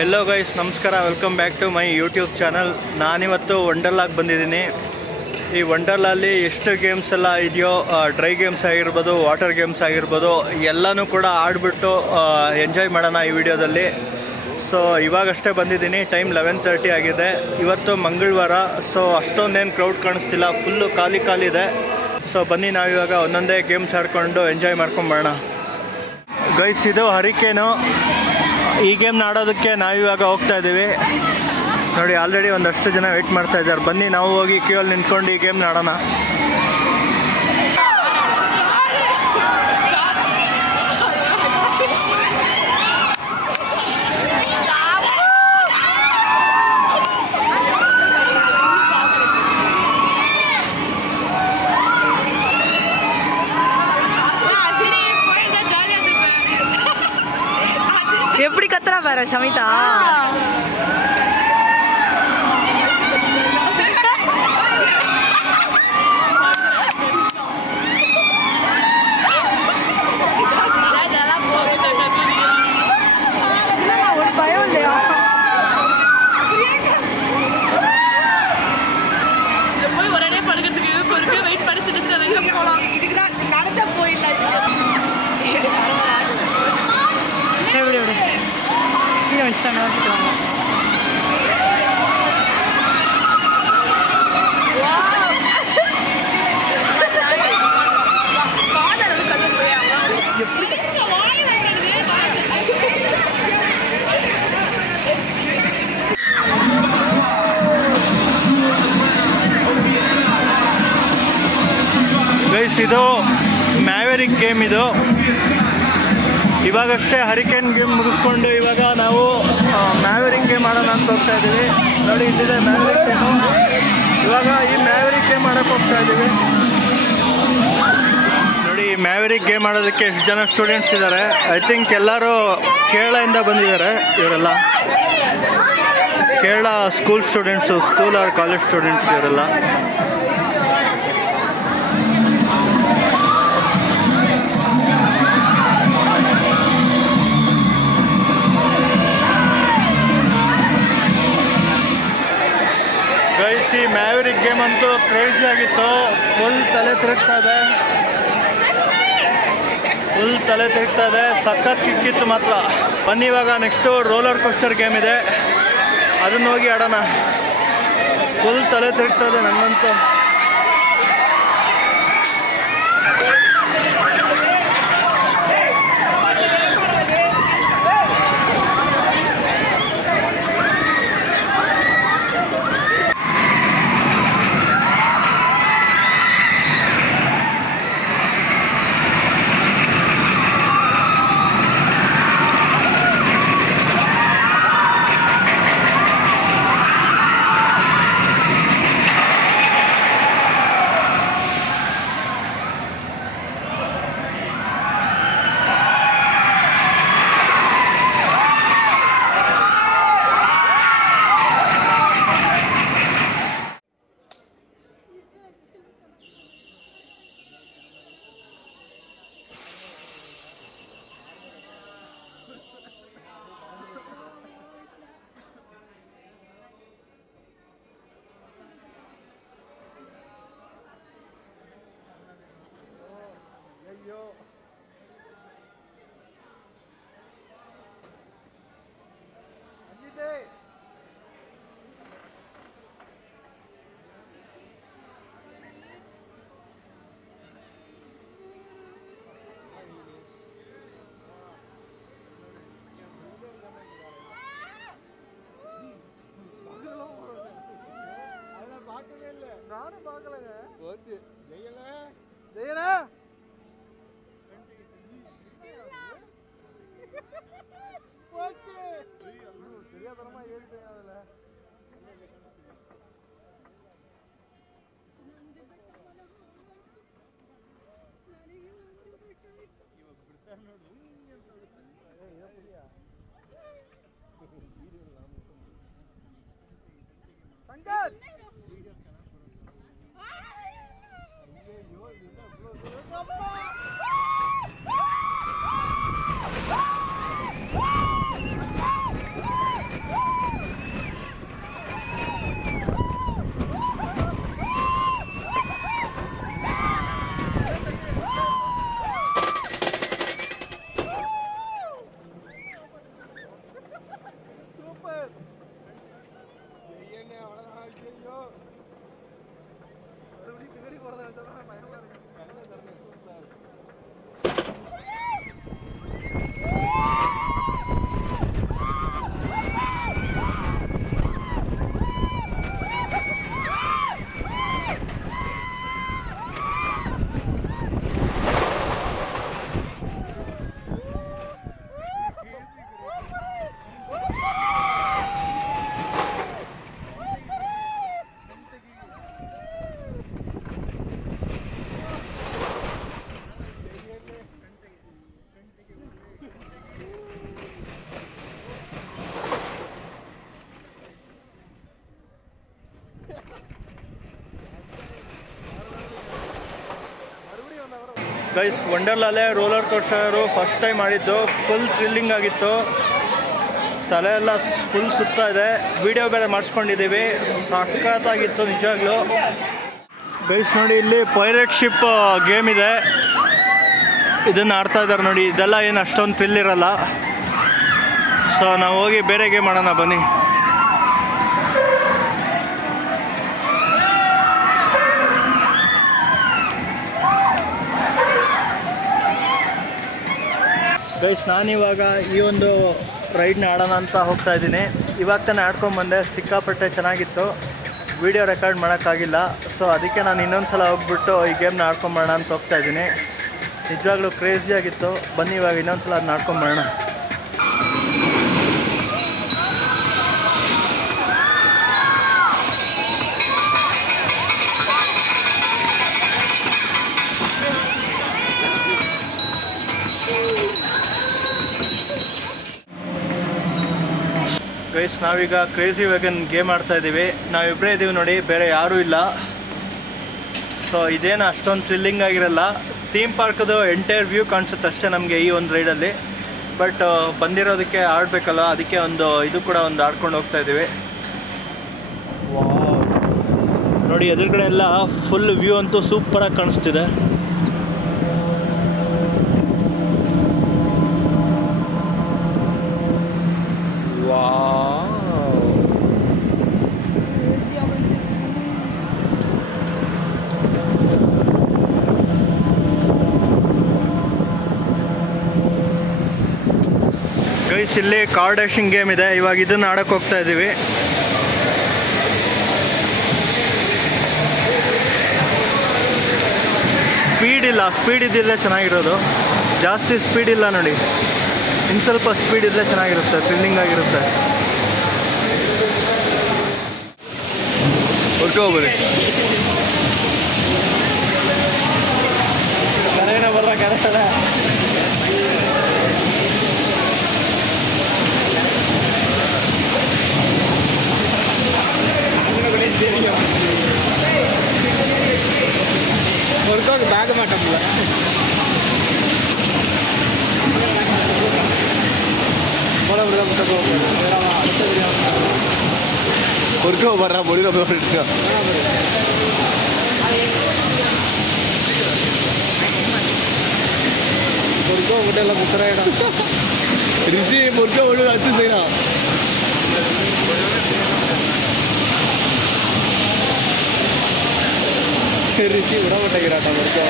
Hello guys, ನಮಸ್ಕಾರ. Welcome back to my YouTube channel. ನಾನಿವತ್ತು ವಂಡರ್ಲಾಗೆ ಬಂದಿದ್ದೀನಿ. ಈ ವಂಡರ್ಲಲ್ಲಿ ಎಷ್ಟು ಗೇಮ್ಸ್ ಎಲ್ಲ ಇದೆಯೋ, ಡ್ರೈ ಗೇಮ್ಸ್ ಆಗಿರ್ಬೋದು, ವಾಟರ್ ಗೇಮ್ಸ್ ಆಗಿರ್ಬೋದು, ಎಲ್ಲನೂ ಕೂಡ ಆಡಿಬಿಟ್ಟು ಎಂಜಾಯ್ ಮಾಡೋಣ ಈ ವಿಡಿಯೋದಲ್ಲಿ. ಸೊ ಇವಾಗಷ್ಟೇ ಬಂದಿದ್ದೀನಿ. ಟೈಮ್ 11:30 ಆಗಿದೆ. ಇವತ್ತು ಮಂಗಳವಾರ, ಸೊ ಅಷ್ಟೊಂದೇನು ಕ್ರೌಡ್ ಕಾಣಿಸ್ತಿಲ್ಲ, ಫುಲ್ಲು ಖಾಲಿ ಇದೆ. ಸೊ ಬನ್ನಿ ನಾವಿವಾಗ ಒಂದೊಂದೇ ಗೇಮ್ಸ್ ಆಡ್ಕೊಂಡು ಎಂಜಾಯ್ ಮಾಡ್ಕೊಂಬರೋಣ. ಗೈಸ್, ಇದು ಹರಿಕೇನು. ಈ ಗೇಮ್ನ ಆಡೋದಕ್ಕೆ ನಾವಿವಾಗ ಹೋಗ್ತಾ ಇದ್ದೀವಿ. ನೋಡಿ, ಆಲ್ರೆಡಿ ಒಂದಷ್ಟು ಜನ ವೆಯ್ಟ್ ಮಾಡ್ತಾ ಇದ್ದಾರೆ. ಬನ್ನಿ ನಾವು ಹೋಗಿ ಕ್ಯೂಯಲ್ಲಿ ನಿಂತ್ಕೊಂಡು ಈ ಗೇಮ್ನ ಆಡೋಣ. எப்படி கத்துறா பாரு சமிதா. ஒரு பயம் இல்லையா? போய் உடனே படுக்கிறதுக்கு பொறுக்க வெயிட் பண்ணிட்டு போகலாம். இதுக்குதான் நடந்த போயிடலாம். கீழே வச்சுட்டாங்க. ಗೈಸ್, ಇದು ಮ್ಯಾವೆರಿಕ್ ಗೇಮ್. ಇದು ಇವಾಗಷ್ಟೇ ಹರಿಕೇನ್ ಗೇಮ್ ಮುಗಿಸ್ಕೊಂಡು ಇವಾಗ ನಾವು ಮ್ಯಾವೆರಿಕ್ ಗೇಮ್ ಆಡೋಣ ಅಂತ ಹೋಗ್ತಾ ಇದ್ದೀವಿ. ನೋಡಿ, ಇಲ್ಲಿದೆ ಮ್ಯಾವೆರಿಕ್ ಗೇಮು. ಇವಾಗ ಈ ಮ್ಯಾವೆರಿಕ್ ಗೇಮ್ ಆಡೋಕ್ಕೆ ಹೋಗ್ತಾ ಇದ್ದೀವಿ. ನೋಡಿ, ಈ ಮ್ಯಾವೆರಿಕ್ ಗೇಮ್ ಆಡೋದಕ್ಕೆ ಎಷ್ಟು ಜನ ಸ್ಟೂಡೆಂಟ್ಸ್ ಇದ್ದಾರೆ. ಐ ಥಿಂಕ್ ಎಲ್ಲರೂ ಕೇರಳದಿಂದ ಬಂದಿದ್ದಾರೆ. ಇವರೆಲ್ಲ Kerala school students, school or college students ಇವರೆಲ್ಲ. ಗೈಸ್, ಈ ಮ್ಯಾವೆರಿಕ್ ಗೇಮ್ ಅಂತೂ ಕ್ರೇಜಿ ಆಗಿತ್ತು. ಫುಲ್ ತಲೆ ತಿರುಗ್ತಾ ಇದೆ, ಸಖತ್ ಕಿಕ್ಕಿತ್ತು ಮಾತ್ರ. ಬನ್ನಿ, ಇವಾಗ ನೆಕ್ಸ್ಟು ರೋಲರ್ ಕೋಸ್ಟರ್ ಗೇಮ್ ಇದೆ, ಅದನ್ನು ಹೋಗಿ ಆಡೋಣ. ಫುಲ್ ತಲೆ ತಿರುಗ್ತಾ ಇದೆ ನನಗಂತೂ. ಗೈಸ್ ವಂಡರ್ಲಾಲೇ ರೋಲರ್ ಕೋಸ್ಟರು ಫಸ್ಟ್ ಟೈಮ್ ಮಾಡಿದ್ದು, ಫುಲ್ ಥ್ರಿಲ್ಲಿಂಗ್ ಆಗಿತ್ತು. ತಲೆ ಎಲ್ಲ ಫುಲ್ ಸುತ್ತಾ ಇದೆ. ವಿಡಿಯೋ ಬೇರೆ ಮಾಡಿಸ್ಕೊಂಡಿದ್ದೀವಿ, ಸಖತ್ತಾಗಿತ್ತು ನಿಜವಾಗ್ಲೂ. ಗೈಸ್ ನೋಡಿ, ಇಲ್ಲಿ ಪೈರೇಟ್ ಶಿಪ್ ಗೇಮ್ ಇದೆ, ಇದನ್ನು ಆಡ್ತಾ ಇದ್ದಾರೆ ನೋಡಿ. ಇದೆಲ್ಲ ಏನು ಅಷ್ಟೊಂದು ಥ್ರಿಲ್ ಇರಲ್ಲ. ಸೊ ನಾವು ಹೋಗಿ ಬೇರೆ ಗೇಮ್ ಮಾಡೋಣ ಬನ್ನಿ. ಗೈಸ್ ನಾನಿವಾಗ ಈ ಒಂದು ರೈಡ್ನ ಆಡೋಣ ಅಂತ ಹೋಗ್ತಾ ಇದ್ದೀನಿ. ಇವಾಗ ತಾನೇ ಆಡ್ಕೊಂಬಂದೆ, ಸಿಕ್ಕಾಪಟ್ಟೆ ಚೆನ್ನಾಗಿತ್ತು. ವಿಡಿಯೋ ರೆಕಾರ್ಡ್ ಮಾಡೋಕ್ಕಾಗಿಲ್ಲ. ಸೊ ಅದಕ್ಕೆ ನಾನು ಇನ್ನೊಂದು ಸಲ ಹೋಗ್ಬಿಟ್ಟು ಈ ಗೇಮ್ನ ಆಡ್ಕೊಂಬರೋಣ ಅಂತ ಹೋಗ್ತಾ ಇದ್ದೀನಿ. ನಿಜವಾಗ್ಲೂ ಕ್ರೇಜಿಯಾಗಿತ್ತು. ಬನ್ನಿ ಇವಾಗ ಇನ್ನೊಂದು ಸಲ ಅದನ್ನ ಆಡ್ಕೊಂಬರೋಣ. ಗೈಸ್ ನಾವೀಗ ಕ್ರೇಜಿ ವ್ಯಾಗನ್ ಗೇಮ್ ಆಡ್ತಾ ಇದ್ದೀವಿ. ನಾವಿಬ್ಬರೇ ಇದ್ದೀವಿ ನೋಡಿ, ಬೇರೆ ಯಾರೂ ಇಲ್ಲ. ಸೊ ಇದೇನು ಅಷ್ಟೊಂದು ಥ್ರಿಲ್ಲಿಂಗ್ ಆಗಿರಲ್ಲ. ಥೀಮ್ ಪಾರ್ಕ್ದು ಎಂಟೈರ್ ವ್ಯೂ ಕಾಣಿಸುತ್ತೆ ಅಷ್ಟೇ ನಮಗೆ ಈ ಒಂದು ರೈಡಲ್ಲಿ. ಬಟ್ ಬಂದಿರೋದಕ್ಕೆ ಆಡಬೇಕಲ್ಲ, ಅದಕ್ಕೆ ಒಂದು ಇದು ಕೂಡ ಒಂದು ಆಡ್ಕೊಂಡು ಹೋಗ್ತಾ ಇದ್ದೀವಿ. ನೋಡಿ ಎದುರುಗಡೆ ಎಲ್ಲ ಫುಲ್ ವ್ಯೂ ಅಂತೂ ಸೂಪರಾಗಿ ಕಾಣಿಸ್ತಿದೆ. ಗೈಸ್ ಇಲ್ಲಿ ಕಾರ್ ಡ್ಯಾಶಿಂಗ್ ಗೇಮ್ ಇದೆ, ಇವಾಗ ಇದನ್ನು ಆಡೋಕ್ಕೆ ಹೋಗ್ತಾ ಇದ್ದೀವಿ. ಸ್ಪೀಡ್ ಇದ್ದಿದ್ರೆ ಚೆನ್ನಾಗಿರೋದು. ಜಾಸ್ತಿ ಸ್ಪೀಡ್ ಇಲ್ಲ ನೋಡಿ, ಇನ್ನು ಸ್ವಲ್ಪ ಸ್ಪೀಡ್ ಇದ್ದರೆ ಚೆನ್ನಾಗಿರುತ್ತೆ, ಥ್ರಿಲ್ಲಿಂಗ್ ಆಗಿರುತ್ತೆ. ಹೋಗ್ಬರಿ ಕರೆನ ಬರ್ರ ಕರೆಕ್ಟದ. ಹೊರಗೋಗಿ ಬ್ಯಾಗ್ ಮಾಟಲ್ಲ ಹೊರಗೋ ಬರ್ರ ಬೊಡಿರೋ ಹೊರಗೋ ಊಟೆಲ್ಲ ಕುಕ್ಕರ ರಿಸಿ ಮುರ್ಗೋ ಒಳ್ಳೆ ಹಚ್ಚು ಸೈನ ರಿಸಿ ಉಡಾಬಿಟ್ಟಾಗಿರಾಟ ಮುರ್ಗೋ.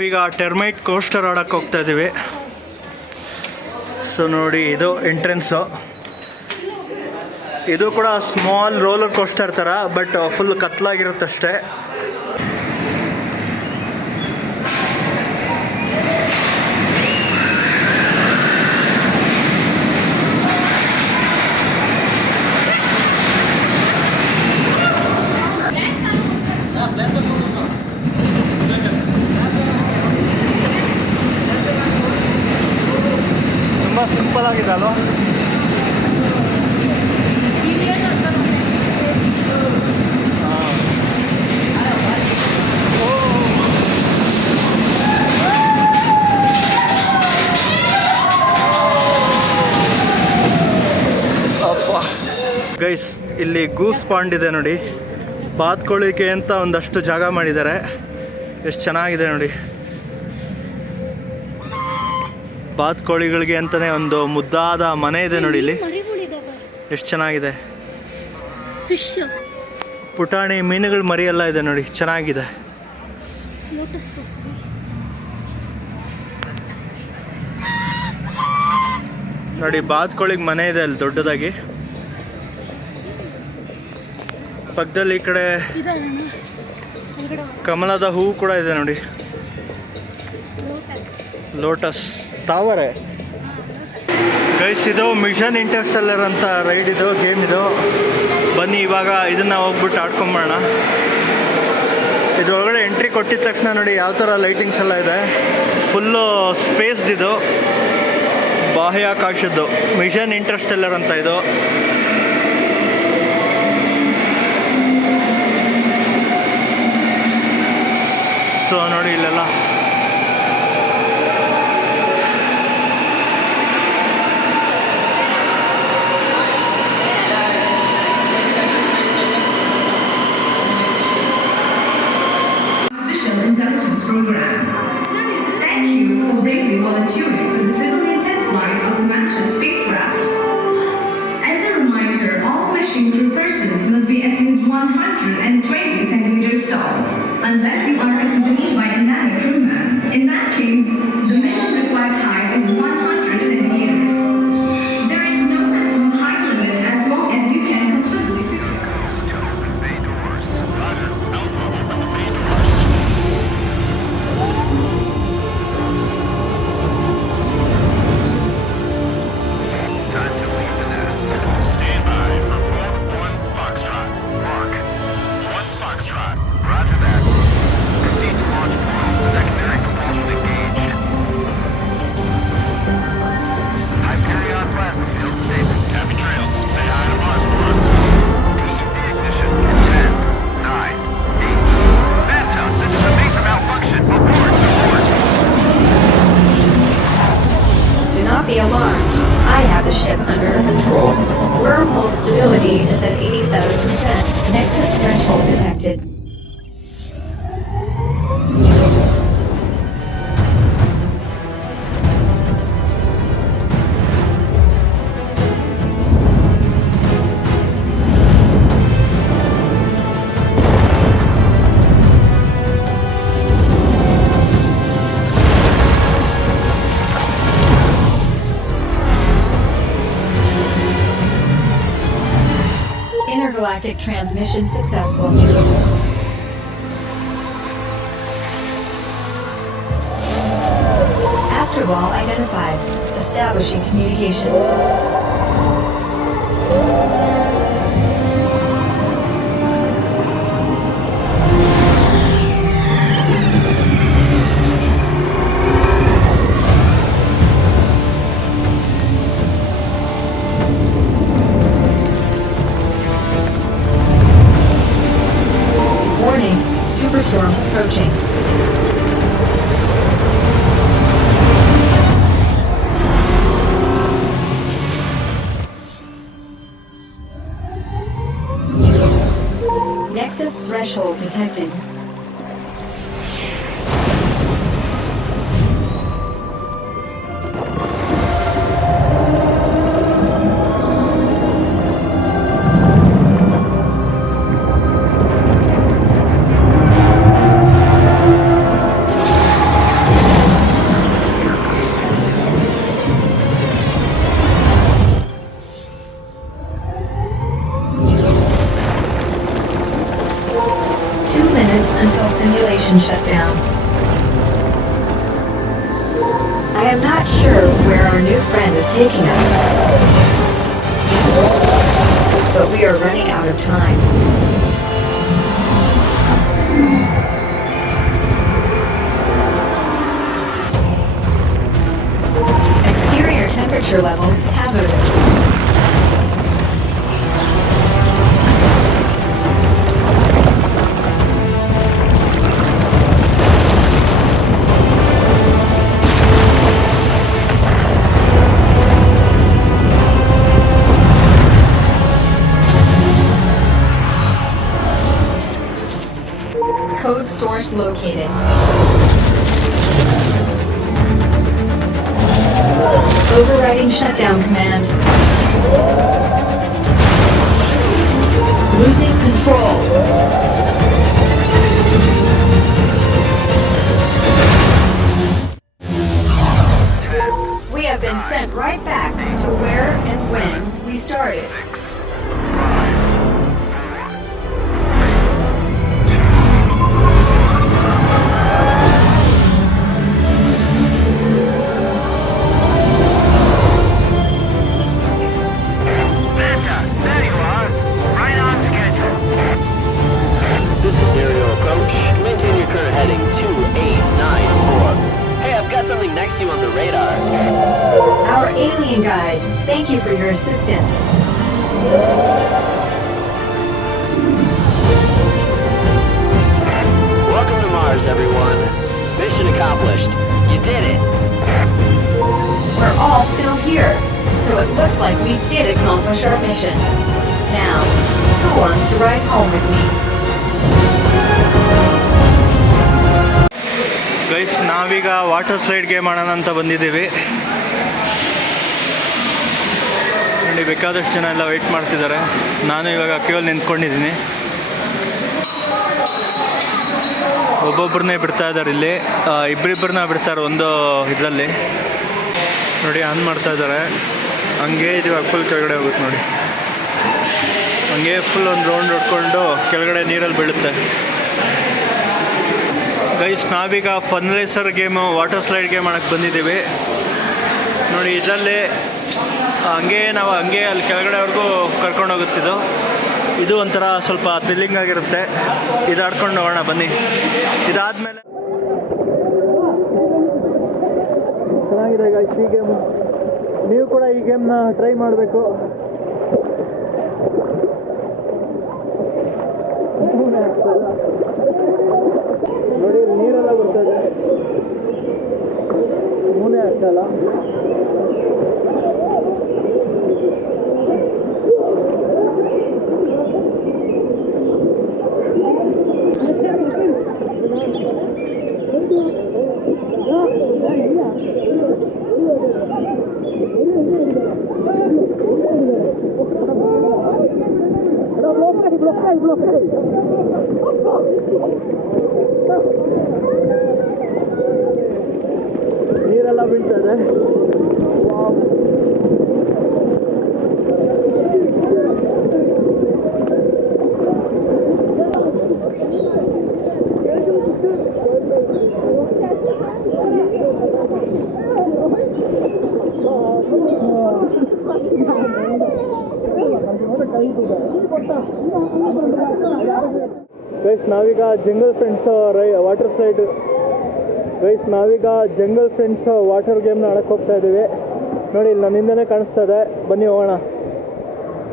ನಾವೀಗ ಟೆರ್ಮೈಟ್ ಕೋಸ್ಟರ್ ಆಡೋಕ್ಕೆ ಹೋಗ್ತಾ ಇದ್ದೀವಿ. ಸೊ ನೋಡಿ, ಇದು ಎಂಟ್ರೆನ್ಸು. ಇದು ಕೂಡ ಸ್ಮಾಲ್ ರೋಲರ್ ಕೋಸ್ಟರ್ ಥರ, ಬಟ್ ಫುಲ್ ಕತ್ಲಾಗಿರುತ್ತಷ್ಟೇ. ತುಂಬ ಸಿಂಪಲ್ ಆಗಿದೆ ಅಲ್ವಾ? ಗೈಸ್, ಇಲ್ಲಿ ಗೂಸ್ ಪಾಂಡ್ ಇದೆ ನೋಡಿ. ಬಾತ್ಕೊಳ್ಳಿಕ್ಕೆ ಅಂತ ಒಂದಷ್ಟು ಜಾಗ ಮಾಡಿದ್ದಾರೆ. ಎಷ್ಟು ಚೆನ್ನಾಗಿದೆ ನೋಡಿ. ಬಾತ್ಕೋಳಿಗಳಿಗೆ ಅಂತಲೇ ಒಂದು ಮುದ್ದಾದ ಮನೆ ಇದೆ ನೋಡಿ ಇಲ್ಲಿ. ಎಷ್ಟು ಚೆನ್ನಾಗಿದೆ. ಫಿಶ್, ಪುಟಾಣಿ ಮೀನುಗಳ ಮರಿ ಎಲ್ಲ ಇದೆ ನೋಡಿ, ಚೆನ್ನಾಗಿದೆ. ನೋಡಿ, ಬಾತ್ಕೋಳಿಗೆ ಮನೆ ಇದೆ ಅಲ್ಲಿ ದೊಡ್ಡದಾಗಿ. ಪಕ್ಕದಲ್ಲಿ ಈ ಕಡೆ ಕಮಲದ ಹೂವು ಕೂಡ ಇದೆ ನೋಡಿ. ಲೋಟಸ್ ತಾವರೆ. ಗೈಸ್, ಇದು ಮಿಷನ್ ಇಂಟರ್ಸ್ಟೆಲ್ಲರ್ ಅಂತ ರೈಡ್, ಇದು ಗೇಮ್ ಇದು. ಬನ್ನಿ ಇವಾಗ ಇದನ್ನು ಹೋಗ್ಬಿಟ್ಟು ಆಡ್ಕೊಂಬೋಣ. ಇದರೊಳಗಡೆ ಎಂಟ್ರಿ ಕೊಟ್ಟಿದ ತಕ್ಷಣ ನೋಡಿ ಯಾವ ಥರ ಲೈಟಿಂಗ್ಸ್ ಎಲ್ಲ ಇದೆ. ಫುಲ್ಲು ಸ್ಪೇಸ್ದಿದು, ಬಾಹ್ಯಾಕಾಶದ್ದು. ಮಿಷನ್ ಇಂಟರ್ಸ್ಟೆಲ್ಲರ್ ಅಂತ ಇದು. ಸೊ ನೋಡಿ ಇಲ್ಲೆಲ್ಲ Intelligence program. Thank you for bravely volunteering for the civilian test flight of the Manchester spacecraft. As a reminder, all mission crew persons must be at least 120 centimeters tall, unless you are accompanied by another crewman. In that case, the minimum required height is 100 centimeters. There is no maximum height limit as long as you can comfortably sit. Be alarmed. I have the ship under control. Wormhole stability is at 87%. Nexus threshold detected. Intergalactic transmission successful. Astroball identified. Establishing communication. Warning, superstorm approaching. Nexus threshold detected. shutdown. I am not sure where our new friend is taking us, but we are running out of time. Exterior temperature levels hazardous. Code source located. Overriding shutdown command. Losing control. We have been sent right back to where and when we started. On the radar. Our alien guide, thank you for your assistance. Welcome to Mars, everyone. Mission accomplished. You did it. We're all still here, so it looks like we did accomplish our mission. Now, who wants to ride home with me? Guys ನಾವೀಗ water slide game ಆಡೋಣ ಅಂತ ಬಂದಿದ್ದೀವಿ. ನೋಡಿ ಬೇಕಾದಷ್ಟು ಜನ ಎಲ್ಲ weight ಮಾಡ್ತಿದ್ದಾರೆ. ನಾನು ಇವಾಗ ಕ್ಯೂಯಲ್ಲಿ ನಿಂತ್ಕೊಂಡಿದ್ದೀನಿ. ಒಬ್ಬೊಬ್ಬರನ್ನೇ ಬಿಡ್ತಾ ಇದ್ದಾರೆ ಇಲ್ಲಿ, ಇಬ್ಬರಿಬ್ಬರನ್ನ ಬಿಡ್ತಾರೆ ಒಂದು ಇದರಲ್ಲಿ. ನೋಡಿ ಆನ್ ಮಾಡ್ತಾ ಇದ್ದಾರೆ. ಹಂಗೆ ಇದು ಫುಲ್ ಕೆಳಗಡೆ ಹೋಗುತ್ತೆ ನೋಡಿ. ಹಂಗೆ ಫುಲ್ ಒಂದು ರೌಂಡ್ ಹೊಡ್ಕೊಂಡು ಕೆಳಗಡೆ ನೀರಲ್ಲಿ ಬೀಳುತ್ತೆ. ಗೈಸ್ ನಾವೀಗ fun racer game water slide game ಮಾಡೋಕ್ಕೆ ಬಂದಿದ್ದೀವಿ. ನೋಡಿ ಇದರಲ್ಲಿ ನಾವು ಹಂಗೆ ಅಲ್ಲಿ ಕೆಳಗಡೆವರೆಗೂ ಕರ್ಕೊಂಡು ಹೋಗುತ್ತಿದ್ದು. ಇದು ಒಂಥರ ಸ್ವಲ್ಪ ಥ್ರಿಲ್ಲಿಂಗ್ ಆಗಿರುತ್ತೆ. ಇದು ಆಡ್ಕೊಂಡು ಹೋಗೋಣ ಬನ್ನಿ. ಇದಾದಮೇಲೆ ಚೆನ್ನಾಗಿದೆ ಗೈಸ್ ಈ ಗೇಮು. ನೀವು ಕೂಡ ಈ ಗೇಮ್ನ ಟ್ರೈ ಮಾಡಬೇಕು. ನೋಡಿ ನೀರೆಲ್ಲ ಬರ್ತದೆ, ಮೂನೇ ಆಗ್ತಲ್ಲ. ನೀರೆಲ್ಲ ಬೀಳ್ತದೆ. ಗೈಸ್ ನಾವೀಗ jungle friends water slide guys ನಾವೀಗ ಜಂಗಲ್ ಫ್ರೆಂಡ್ಸ್ ವಾಟರ್ ಗೇಮ್ನ ಆಡಕ್ಕೆ ಹೋಗ್ತಾ ಇದ್ದೀವಿ. ನೋಡಿ ಇಲ್ಲಿ ನನ್ನಿಂದನೇ ಕಾಣಿಸ್ತಾ ಇದೆ, ಬನ್ನಿ ಹೋಗೋಣ.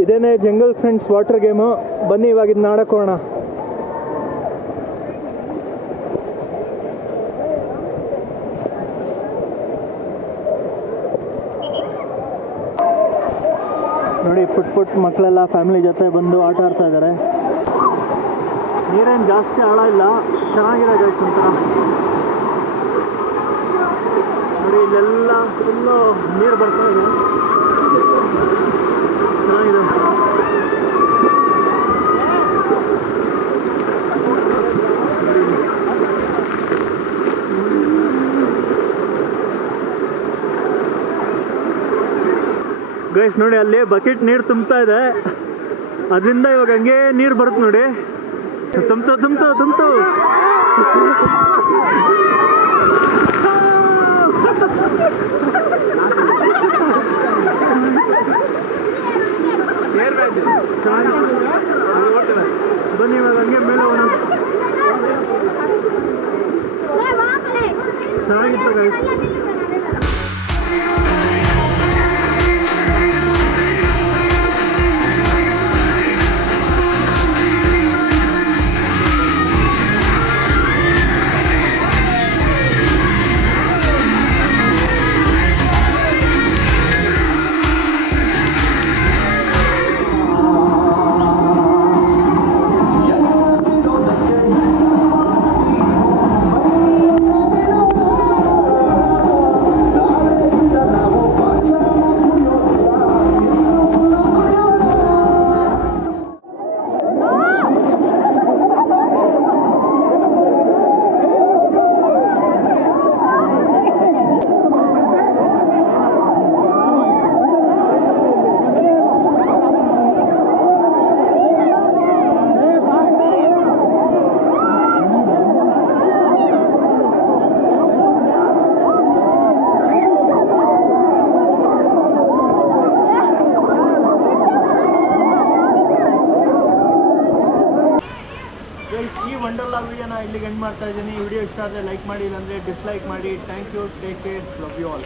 ಇದೇನೇ ಜಂಗಲ್ ಫ್ರೆಂಡ್ಸ್ ವಾಟರ್ ಗೇಮು. ಬನ್ನಿ ಇವಾಗ ಇದನ್ನ ಆಡಕ್ಕೆ ಹೋಗೋಣ. ನೋಡಿ ಪುಟ್ ಮಕ್ಕಳೆಲ್ಲ ಫ್ಯಾಮಿಲಿ ಜೊತೆ ಬಂದು ಆಟ ಆಡ್ತಾ ಇದ್ದಾರೆ. ನೀರೇನು ಜಾಸ್ತಿ ಆಳ ಇಲ್ಲ, ಚೆನ್ನಾಗಿದೆ ಗೈಸ್ ಒಂಥರ. ನೋಡಿ ಇಲ್ಲೆಲ್ಲ ಫುಲ್ಲು ನೀರು ಬರ್ತಾ ಇದೆ, ಚೆನ್ನಾಗಿದೆ. ಗೈಸ್ ನೋಡಿ ಅಲ್ಲಿ ಬಕೆಟ್ ನೀರು ತುಂಬ್ತಾ ಇದೆ, ಅದರಿಂದ ಇವಾಗ ಹಂಗೆ ನೀರು ಬರುತ್ತೆ ನೋಡಿ. ತುಂಬ್ತು ಬನ್ನಿ ಇವಾಗ ಹಂಗೆ ಮೇಲೆ ಹೋಗೋಣ. ಚೆನ್ನಾಗಿತ್ತು ಗೈಸ್. ಈ ವಂಡರ್ಲಾ ವಿಡಿಯೋನ ಇಲ್ಲಿಗೆ ಎಂಡ್ ಮಾಡ್ತಾ ಇದ್ದೀನಿ. ವಿಡಿಯೋ ಇಷ್ಟ ಆದರೆ ಲೈಕ್ ಮಾಡಿ, ಇಲ್ಲಾಂದರೆ ಡಿಸ್ಲೈಕ್ ಮಾಡಿ. Thank you, take care, love you all.